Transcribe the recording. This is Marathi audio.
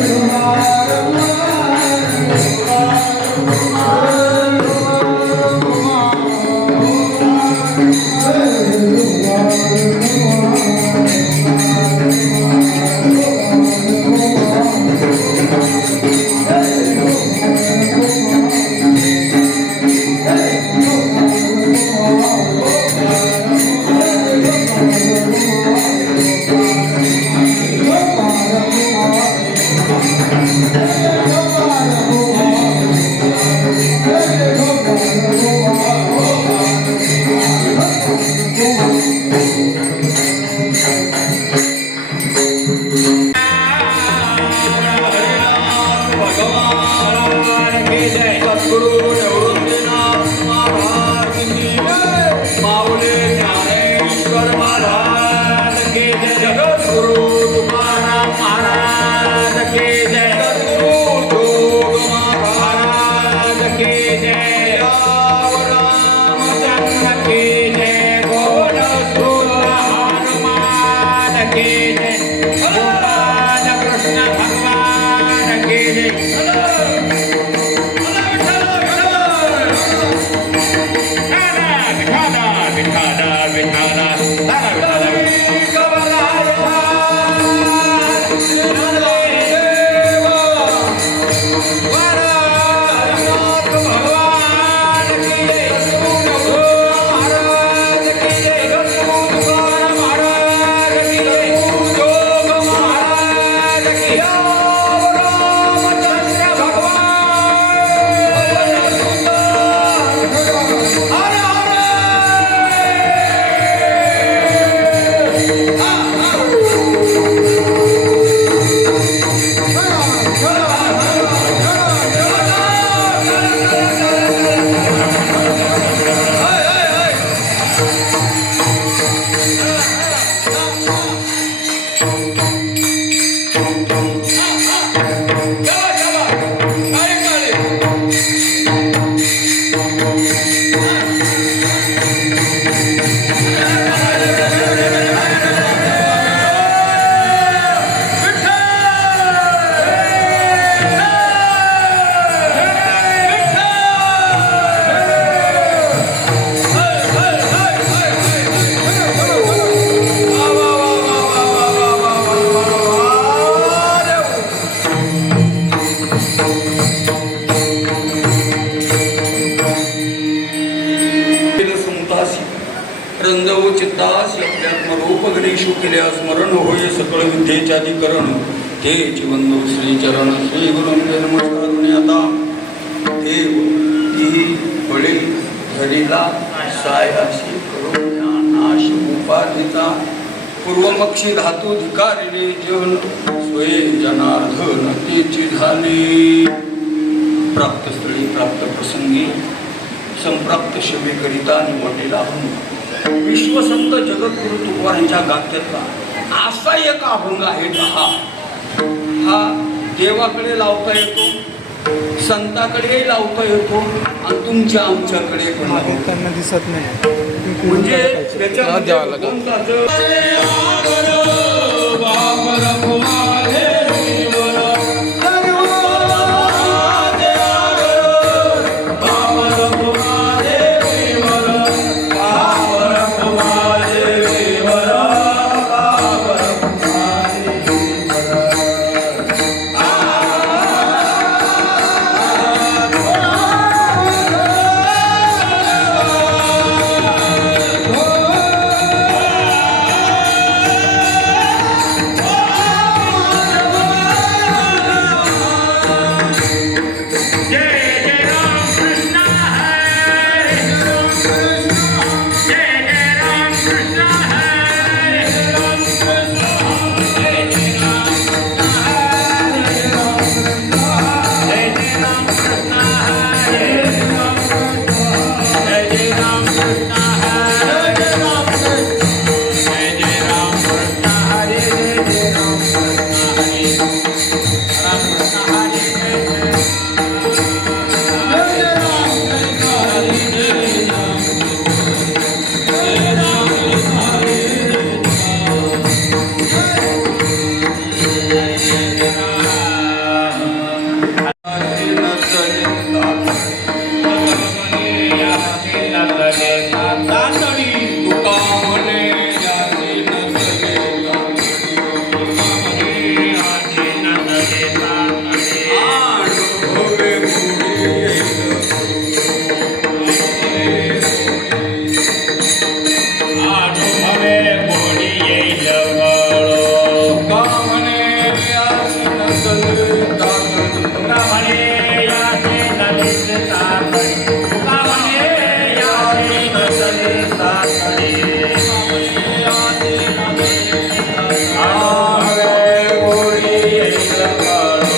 Senhor. Amen. Amen. गणेशू केल्या स्मरण होय सकळ विद्येचे अधिकरण. ते जीवन श्री चरण श्री गुरु नमस्कार आता देव ती वडील घडीला सायाशी करुण्या नाश उपाधीचा. पूर्वमक्षी धातू धिकारिले जन स्वये जनार्धन तेची झाले. प्राप्त स्थळी प्राप्त प्रसंगी संप्राप्त सेवेकरिता निवडलेला अभंग विश्वसंत जगद्गुरु तुकोबार यांच्या गात्यातला असा एक अभंग आहे का हा हा देवाकडे लावता येतो संताकडेही लावता येतो आणि तुमच्या आमच्याकडे. त्यांना दिसत नाही. म्हणजे भगवंताचं Hare